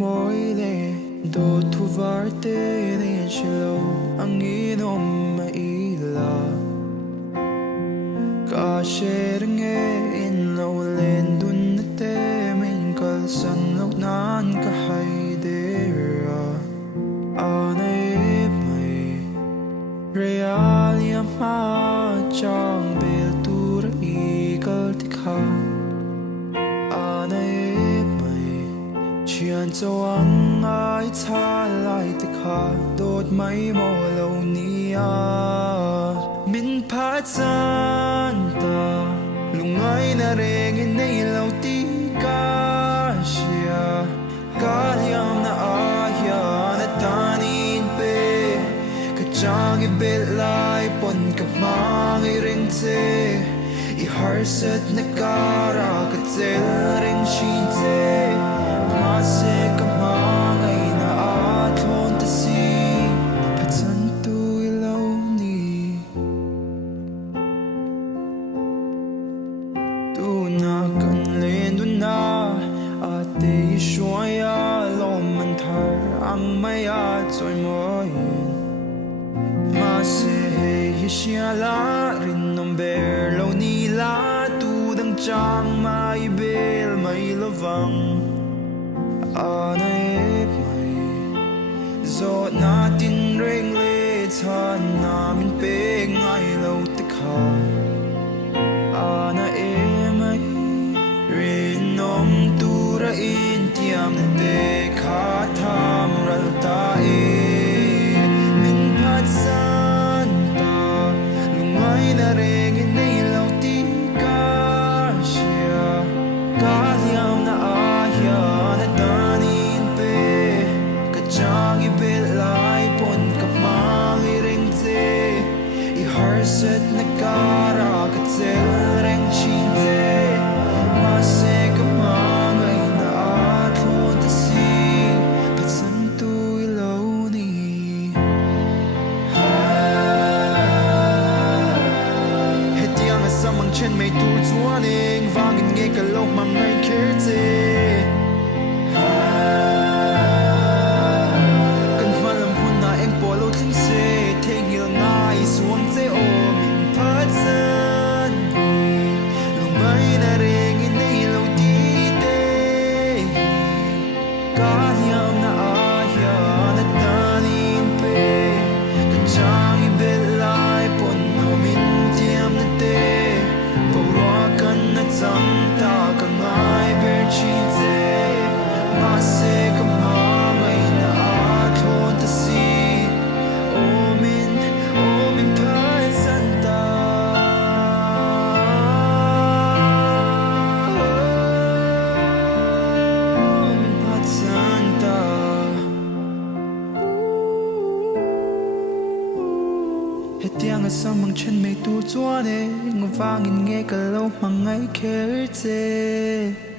môi lệ đồ thu var tê nên chỉ lâu anh nghĩ nôm mà ý là cả xe đang nghe in lâu lên đun tê mình cần sân lâu nan cả hai đê ra anh ấy mày realia mà chẳng bel tu ra ý cơ thích ha anh ấy Chian cho anh ai cha lại tích ha đốt mấy mồ lâu nia min phát san ta lung ai na reng in nei lâu ti ca sia ca liam na ahia na tanin pe ka chang i bel lai pon ka mang i reng che I har set na kara ka zel reng shin che se kamang ay naathon ta si patsan tu ilaw ni tu na kan len du na ate shuaya lo man thar ang maya choi moi ma se hi sia la rin nom ber lo ni la tu dang chang mai bel mai lovang anh ấy mày giọt na tin reng lệ chan na min pe ngay lâu tích ha anh ấy mày rin nom tu ra in tiam na te kha tham ral ta min phat san ta lungai na reng in nei lâu ti ka sia ka liam na ahia set na kara ka zel reng chin te ma se ka mang ay na athon ta si patsan tu ilaw ni hetiang asamang chen may tur chuaning vangin nge ka lo mang ngay kher te kan hmalam hun na eng polo tling se theng hil ngai suang che o hetiang asamang chen may tu chuan e ngavangin nge ka lo mang ngay kher che